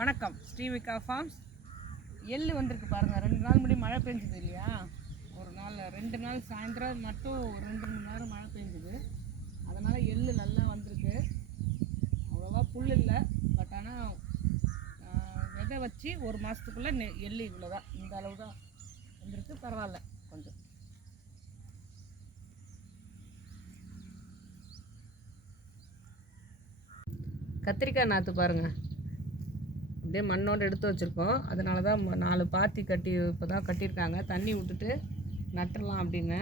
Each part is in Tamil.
வணக்கம். ஸ்ரீவிகா ஃபார்ம்ஸ். எள்ளு வந்திருக்கு பாருங்கள். 2 நாள் முன்னாடி மழை பெஞ்சுது இல்லையா? ஒரு நாள் 2 நாள் சாயந்தரம் மட்டும் 2 மணி நேரம் மழை பெஞ்சுது. அதனால் எள்ளு நல்லா வந்திருக்கு. அவ்வளோவா புல் இல்லை, பட் ஆனால் விதை வச்சு ஒரு மாதத்துக்குள்ளே எள்ளு இவ்வளோ தான், இந்த அளவு தான் வந்திருக்கு. பரவாயில்ல கொஞ்சம். கத்திரிக்காய் நாற்று பாருங்கள், அப்படியே மண்ணோடு எடுத்து வச்சுருக்கோம். அதனால தான் 4 பாத்தி கட்டி இப்போ தான் கட்டியிருக்காங்க. தண்ணி விட்டுட்டு நட்டுடலாம் அப்படின்னு.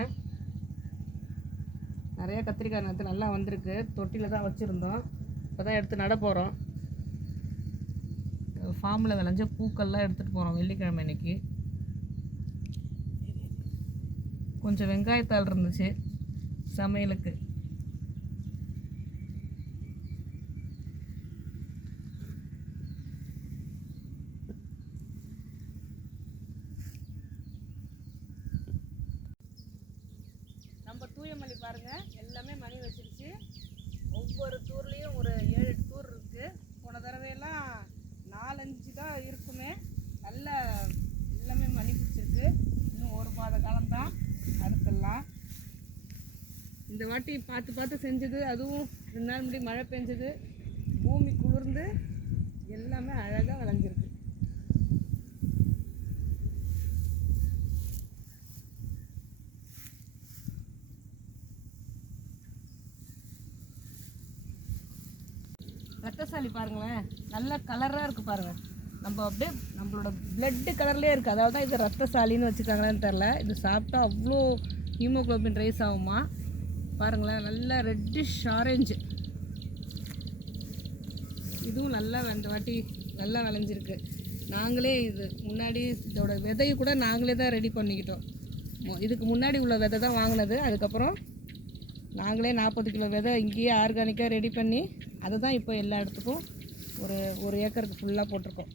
நிறைய கத்திரிக்காய் நாற்று நல்லா வந்திருக்கு. தொட்டியில் தான் வச்சுருந்தோம், இப்போ தான் எடுத்து நட போகிறோம். ஃபார்மில் விளைஞ்ச பூக்கள்லாம் எடுத்துகிட்டு போகிறோம் வெள்ளிக்கிழமை இன்னைக்கு. கொஞ்சம் வெங்காயத்தாள் இருந்துச்சு சமையலுக்கு. நம்ம தூயமல்லி பாருங்கள், எல்லாமே மணி வச்சிருச்சு. ஒவ்வொரு தூர்லேயும் ஒரு 7-8 தூர் இருக்குது. போன தடவையெல்லாம் 4-5 தான் இருக்குமே. நல்ல எல்லாமே மணி பிடிச்சிருக்கு. இன்னும் ஒரு மாத காலம்தான் அடுத்தெல்லாம். இந்த வாட்டி பார்த்து செஞ்சது, அதுவும் 2 நாள் முன்னாடி மழை பெஞ்சது. பூமி குளிர்ந்து எல்லாமே அழகாக விளைஞ்சிருக்கு. ரத்தசாலி பாருங்களேன், நல்ல கலராக இருக்குது பாருங்கள். நம்ம அப்படியே நம்மளோட பிளட்டு கலர்லேயே இருக்குது. அதாவது தான் இது ரத்தசாலின்னு வச்சுருக்காங்களான்னு தெரில. இது சாப்பிட்டா அவ்வளோ ஹீமோக்ளோபின் ரைஸ் ஆகுமா பாருங்களேன். நல்ல ரெட்டிஷ் ஆரஞ்சு. இதுவும் நல்லா இந்த வாட்டி நல்லா விளைஞ்சிருக்கு. நாங்களே இது முன்னாடி இதோட விதையை கூட நாங்களே தான் ரெடி பண்ணிக்கிட்டோம். இதுக்கு முன்னாடி உள்ள விதை தான் வாங்கினது. அதுக்கப்புறம் நாங்களே 40 கிலோ விதை இங்கேயே ஆர்கானிக்காக ரெடி பண்ணி அதை தான் இப்போ எல்லா இடத்துக்கும் ஒரு ஏக்கருக்கு ஃபுல்லாக போட்டிருக்கோம்.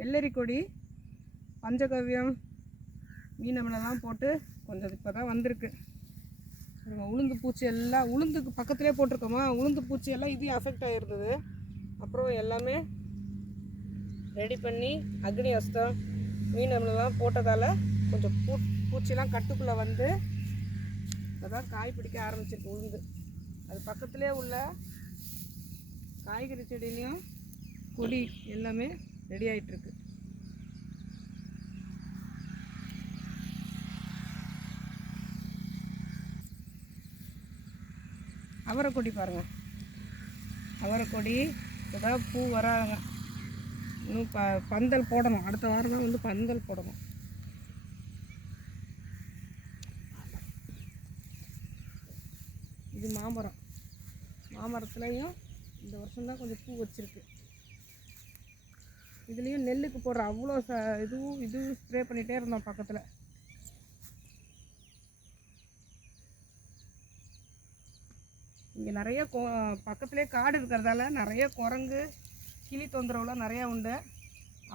வெள்ளரி கொடி, பஞ்சகவ்யம், மீனமெல்லாம் போட்டு கொஞ்சம் இப்போ தான் வந்திருக்கு. உளுந்து பூச்சி எல்லாம் உளுந்துக்கு பக்கத்துலேயே போட்டிருக்கோமா. உளுந்து பூச்சி எல்லாம் இது அஃபெக்ட் ஆகிருந்தது. அப்புறம் எல்லாமே ரெடி பண்ணி அக்னி அஸ்தம் மீனமெல்லாம் போட்டதால் கொஞ்சம் பூச்சிலாம் கட்டுக்குள்ளே வந்து அதான் காய் பிடிக்க ஆரம்பிச்சிருக்கு உளுந்து. அது பக்கத்துலேயே உள்ள காய்கறி செடியிலையும் கொடி எல்லாமே ரெடி ஆகிட்டுருக்கு. அவரைக்கொடி பாருங்கள், அவரைக்கொடி ஏதாவது பூ வராங்க. இன்னும் பந்தல் போடணும். அடுத்த வாரம் தான் வந்து பந்தல் போடணும். இது மாமரம். மாமரத்துலேயும் இந்த வருஷம்தான் கொஞ்சம் பூ வச்சிருக்கு. இதுலேயும் நெல்லுக்கு போடுற அவ்வளோ இது ஸ்ப்ரே பண்ணிகிட்டே இருந்தோம் பக்கத்தில். இங்கே நிறைய பக்கத்துலேயே காடு இருக்கிறதால நிறைய குரங்கு, கிளி தொந்தரவுலாம் நிறையா உண்டு.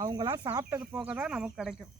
அவங்களாம் சாப்பிட்டது போக தான் நமக்கு கிடைக்கும்.